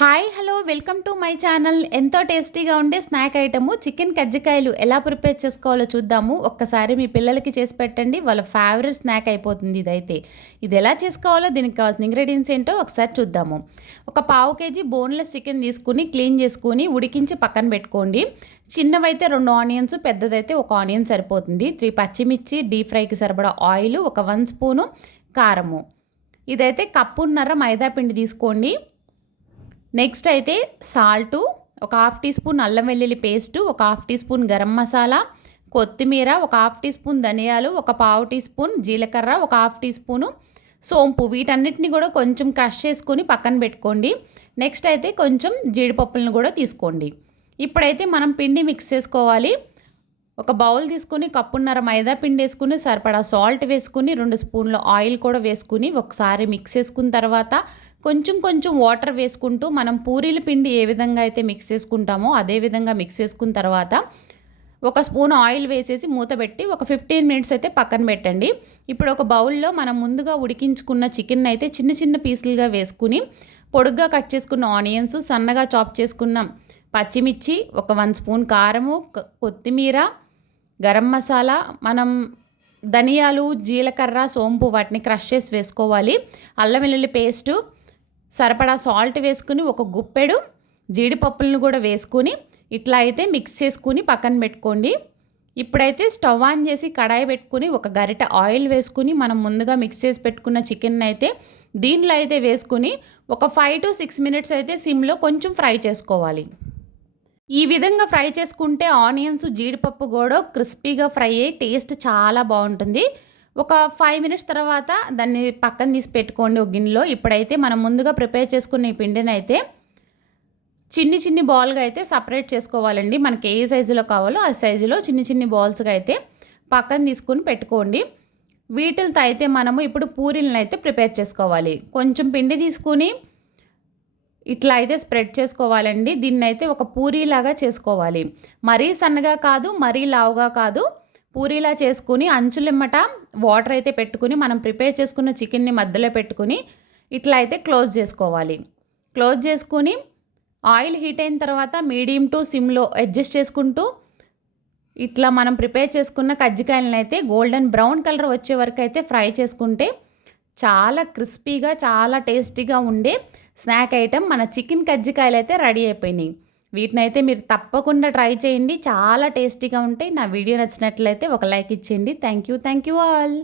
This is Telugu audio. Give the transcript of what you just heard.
Hi hello welcome to my channel. ఎంతో టేస్టీగా ఉండే స్నాక్ ఐటము చికెన్ కజ్జికాయలు ఎలా ప్రిపేర్ చేసుకోవాలో చూద్దాము. ఒక్కసారి మీ పిల్లలకి చేసి పెట్టండి, వాళ్ళ ఫేవరెట్ స్నాక్ అయిపోతుంది ఇదైతే. ఇది ఎలా చేసుకోవాలో దీనికి కావాల్సిన ఇంగ్రీడియంట్స్ ఏంటో ఒకసారి చూద్దాము. ఒక పావు కేజీ బోన్లెస్ చికెన్ తీసుకుని క్లీన్ చేసుకుని ఉడికించి పక్కన పెట్టుకోండి. చిన్నవైతే 2 ఆనియన్స్, పెద్దదైతే 1 ఆనియన్ సరిపోతుంది. 3 పచ్చిమిర్చి, డీప్ ఫ్రైకి సరిపడా ఆయిల్, ఒక 1 స్పూను కారము. ఇదైతే కప్పున్నర మైదా పిండి తీసుకోండి. నెక్స్ట్ అయితే సాల్టు, ఒక హాఫ్ టీ స్పూన్ అల్లం వెల్లుల్లి పేస్టు, ఒక half teaspoon garam masala, కొత్తిమీర, ఒక హాఫ్ టీ స్పూన్ ధనియాలు, ఒక పావు టీ స్పూన్ జీలకర్ర, ఒక హాఫ్ టీ స్పూను సోంపు. వీటన్నిటిని కూడా కొంచెం క్రష్ చేసుకొని పక్కన పెట్టుకోండి. నెక్స్ట్ అయితే కొంచెం జీడిపప్పులను కూడా తీసుకోండి. ఇప్పుడైతే మనం పిండి మిక్స్ చేసుకోవాలి. ఒక బౌల్ తీసుకుని కప్పున్నర మైదా పిండి వేసుకుని సరిపడా సాల్ట్ వేసుకుని 2 స్పూన్ల ఆయిల్ కూడా వేసుకుని ఒకసారి మిక్స్ చేసుకున్న తర్వాత కొంచెం కొంచెం వాటర్ వేసుకుంటూ మనం పూరీల పిండి ఏ విధంగా అయితే మిక్స్ చేసుకుంటామో అదే విధంగా మిక్స్ చేసుకున్న తర్వాత 1 స్పూన్ ఆయిల్ వేసేసి మూత పెట్టి ఒక 15 మినిట్స్ అయితే పక్కన పెట్టండి. ఇప్పుడు ఒక బౌల్లో మనం ముందుగా ఉడికించుకున్న చికెన్ అయితే చిన్న చిన్న పీసులుగా వేసుకుని పొడుగ్గా కట్ చేసుకున్న ఆనియన్స్, సన్నగా చాప్ చేసుకున్న పచ్చిమిర్చి, ఒక 1 స్పూన్ కారము, కొత్తిమీర, గరం మసాలా, మనం ధనియాలు, జీలకర్ర, సోంపు వాటిని క్రష్ చేసి వేసుకోవాలి. అల్లం వెల్లుల్లి పేస్టు, సరిపడా సాల్ట్ వేసుకుని ఒక గుప్పెడు జీడిపప్పులను కూడా వేసుకుని ఇట్లా అయితే మిక్స్ చేసుకుని పక్కన పెట్టుకోండి. ఇప్పుడైతే స్టవ్ ఆన్ చేసి కడాయి పెట్టుకుని ఒక గరిటె ఆయిల్ వేసుకుని మనం ముందుగా మిక్స్ చేసి పెట్టుకున్న చికెన్ అయితే దీంట్లో అయితే వేసుకుని ఒక 5 to 6 మినిట్స్ అయితే సిమ్లో కొంచెం ఫ్రై చేసుకోవాలి. ఈ విధంగా ఫ్రై చేసుకుంటే ఆనియన్స్, జీడిపప్పు కూడా క్రిస్పీగా ఫ్రై అయ్యి టేస్ట్ చాలా బాగుంటుంది. ఒక 5 మినిట్స్ తర్వాత దాన్ని పక్కన తీసి పెట్టుకోండి ఒక గిన్నెలో. ఇప్పుడైతే మనం ముందుగా ప్రిపేర్ చేసుకున్న ఈ పిండిని అయితే చిన్ని బాల్గా అయితే సపరేట్ చేసుకోవాలండి. మనకి ఏ సైజులో కావాలో ఆ సైజులో చిన్ని బాల్స్గా అయితే పక్కన తీసుకుని పెట్టుకోండి. వీటితో అయితే మనము ఇప్పుడు పూరీలను అయితే ప్రిపేర్ చేసుకోవాలి. కొంచెం పిండి తీసుకుని ఇట్లా అయితే స్ప్రెడ్ చేసుకోవాలండి. దీన్ని అయితే ఒక పూరీలాగా చేసుకోవాలి. మరీ సన్నగా కాదు, మరీ లావుగా కాదు, పూరీలా చేసుకుని అంచులెమ్మట వాటర్ అయితే పెట్టుకుని మనం ప్రిపేర్ చేసుకున్న చికెన్ని మధ్యలో పెట్టుకుని ఇట్లా అయితే క్లోజ్ చేసుకోవాలి. క్లోజ్ చేసుకుని ఆయిల్ హీట్ అయిన తర్వాత మీడియం టు సిమ్లో అడ్జస్ట్ చేసుకుంటూ ఇట్లా మనం ప్రిపేర్ చేసుకున్న కజ్జికాయలను అయితే గోల్డెన్ బ్రౌన్ కలర్ వచ్చే వరకు అయితే ఫ్రై చేసుకుంటే చాలా క్రిస్పీగా, చాలా టేస్టీగా ఉండే స్నాక్ ఐటెం మన చికెన్ కజ్జికాయలు అయితే రెడీ అయిపోయినాయి. వీటినైతే మీరు తప్పకుండా ట్రై చేయండి, చాలా టేస్టీగా ఉంటాయి. నా వీడియో నచ్చినట్లయితే ఒక లైక్ ఇచ్చేయండి. Thank you all.